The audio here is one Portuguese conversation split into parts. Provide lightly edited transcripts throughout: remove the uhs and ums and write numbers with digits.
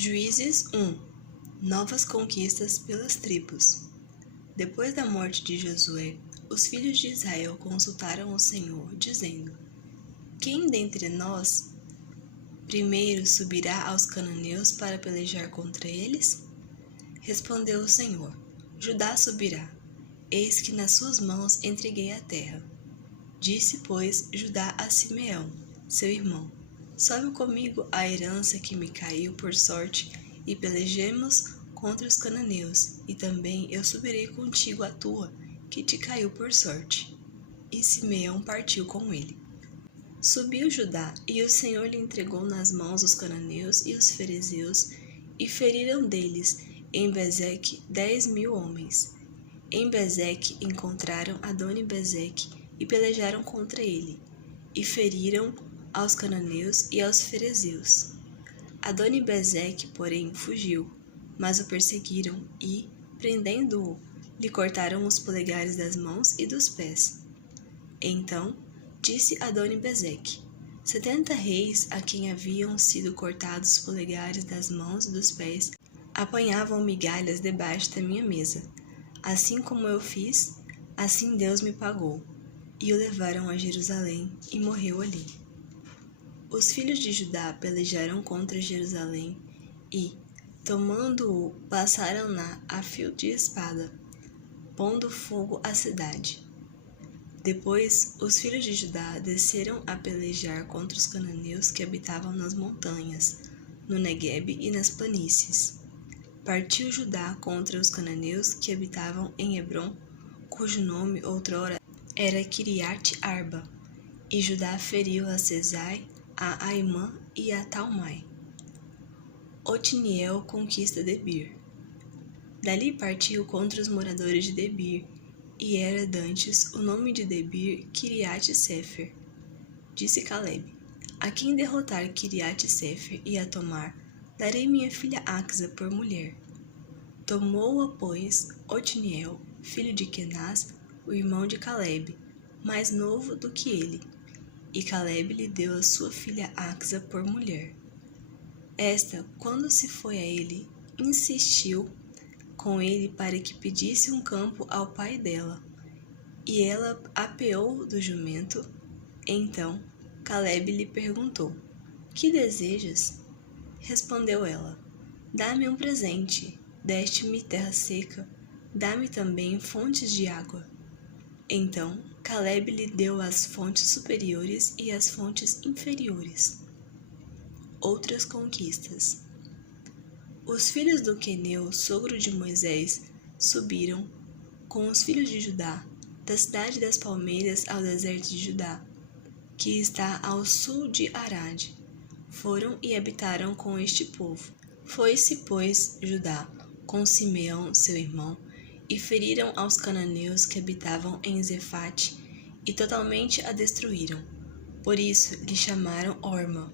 Juízes 1. Novas conquistas pelas tribos. Depois da morte de Josué, os filhos de Israel consultaram o Senhor, dizendo: Quem dentre nós primeiro subirá aos cananeus para pelejar contra eles? Respondeu o Senhor: Judá subirá. Eis que nas suas mãos entreguei a terra. Disse, pois, Judá a Simeão, seu irmão: Sobe comigo a herança que me caiu por sorte, e pelejemos contra os cananeus, e também eu subirei contigo a tua, que te caiu por sorte. E Simeão partiu com ele. Subiu Judá, e o Senhor lhe entregou nas mãos os cananeus e os ferezeus, e feriram deles em Bezeque 10.000 homens. Em Bezeque encontraram Adoni-Bezeque e pelejaram contra ele, e feriram aos cananeus e aos ferezeus. Adoni-Bezeque, porém, fugiu, mas o perseguiram e, prendendo-o, lhe cortaram os polegares das mãos e dos pés. Então disse Adoni-Bezeque: 70 reis a quem haviam sido cortados os polegares das mãos e dos pés apanhavam migalhas debaixo da minha mesa. Assim como eu fiz, assim Deus me pagou. E o levaram a Jerusalém, e morreu ali. Os filhos de Judá pelejaram contra Jerusalém, e, tomando-o, passaram-na a fio de espada, pondo fogo à cidade. Depois, os filhos de Judá desceram a pelejar contra os cananeus que habitavam nas montanhas, no Neguebe e nas planícies. Partiu Judá contra os cananeus que habitavam em Hebrom, cujo nome outrora era Quiriate-Arba, e Judá feriu a Sesai, a Aimã e a Talmai. Otiniel conquista Debir. Dali partiu contra os moradores de Debir, e era dantes o nome de Debir Quiriate-Sefer. Disse Caleb: A quem derrotar Quiriate-Sefer e a tomar, darei minha filha Axa por mulher. Tomou-a, pois, Otiniel, filho de Kenaz, o irmão de Caleb, mais novo do que ele, e Caleb lhe deu a sua filha Axa por mulher. Esta, quando se foi a ele, insistiu com ele para que pedisse um campo ao pai dela, e ela apeou do jumento. Então Caleb lhe perguntou: Que desejas? Respondeu ela: Dá-me um presente, deste-me terra seca, dá-me também fontes de água. Então Caleb lhe deu as fontes superiores e as fontes inferiores. Outras conquistas. Os filhos do Queneu, sogro de Moisés, subiram com os filhos de Judá, da cidade das palmeiras ao deserto de Judá, que está ao sul de Arade. Foram e habitaram com este povo. Foi-se, pois, Judá com Simeão, seu irmão, e feriram aos cananeus que habitavam em Zefate, e totalmente a destruíram. Por isso lhe chamaram Orma.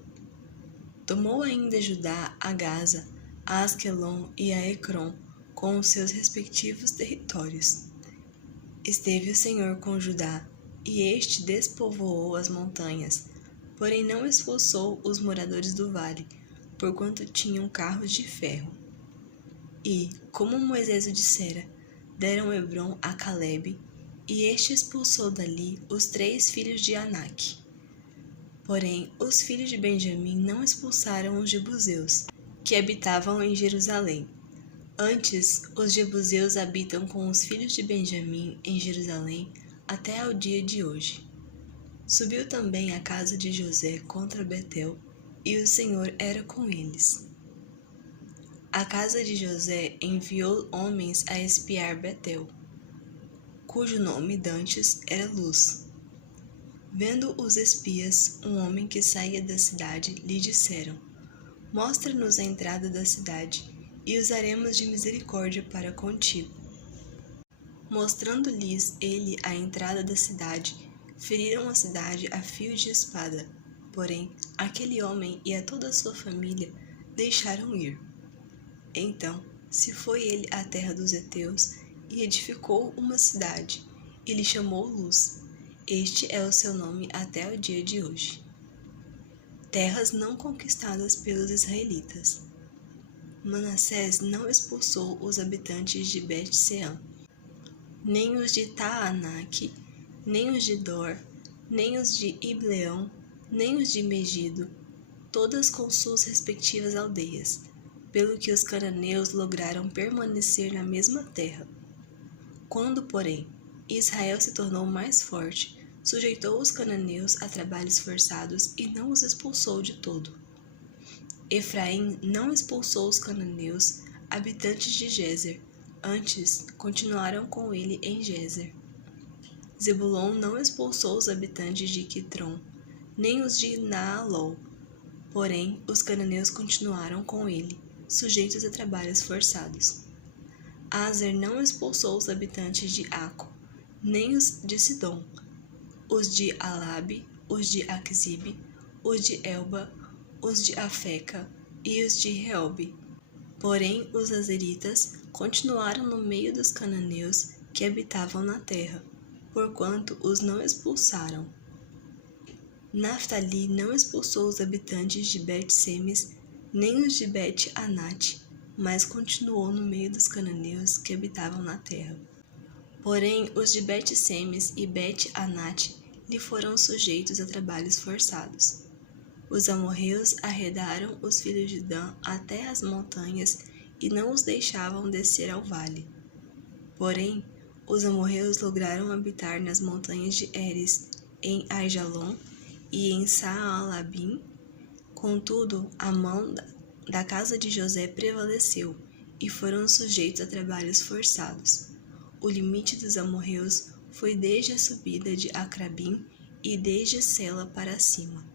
Tomou ainda Judá a Gaza, a Asquelon e a Ecrom, com os seus respectivos territórios. Esteve o Senhor com Judá, e este despovoou as montanhas, porém não expulsou os moradores do vale, porquanto tinham carros de ferro. E, como Moisés o dissera, deram Hebrom a Caleb, e este expulsou dali os 3 filhos de Anak. Porém, os filhos de Benjamim não expulsaram os jebuseus, que habitavam em Jerusalém. Antes, os jebuseus habitam com os filhos de Benjamim em Jerusalém até ao dia de hoje. Subiu também a casa de José contra Betel, e o Senhor era com eles. A casa de José enviou homens a espiar Betel, cujo nome dantes era Luz. Vendo os espias, um homem que saía da cidade, lhe disseram: Mostra-nos a entrada da cidade, e usaremos de misericórdia para contigo. Mostrando-lhes ele a entrada da cidade, feriram a cidade a fio de espada. Porém, aquele homem e a toda a sua família deixaram ir. Então se foi ele à terra dos heteus, e edificou uma cidade, e lhe chamou Luz. Este é o seu nome até o dia de hoje. Terras não conquistadas pelos israelitas. Manassés não expulsou os habitantes de Bet-Sean, nem os de Taanaque, nem os de Dor, nem os de Ibleão, nem os de Megido, todas com suas respectivas aldeias, pelo que os cananeus lograram permanecer na mesma terra. Quando, porém, Israel se tornou mais forte, sujeitou os cananeus a trabalhos forçados e não os expulsou de todo. Efraim não expulsou os cananeus, habitantes de Gézer, antes continuaram com ele em Gézer. Zebulon não expulsou os habitantes de Quitrom, nem os de Naalol, porém os cananeus continuaram com ele, sujeitos a trabalhos forçados. Aser não expulsou os habitantes de Aco, nem os de Sidom, os de Alabe, os de Aquzibe, os de Elba, os de Afeca e os de Reobe. Porém, os azeritas continuaram no meio dos cananeus que habitavam na terra, porquanto os não expulsaram. Naftali não expulsou os habitantes de Bet-Semes, nem os de Bet-Anate, mas continuou no meio dos cananeus que habitavam na terra. Porém, os de Bet-Semes e Bet-Anate lhe foram sujeitos a trabalhos forçados. Os amorreus arredaram os filhos de Dan até as montanhas e não os deixavam descer ao vale. Porém, os amorreus lograram habitar nas montanhas de Eres, em Aijalon e em Saalabim. Contudo, a mão da casa de José prevaleceu e foram sujeitos a trabalhos forçados. O limite dos amorreus foi desde a subida de Acrabim e desde Sela para cima.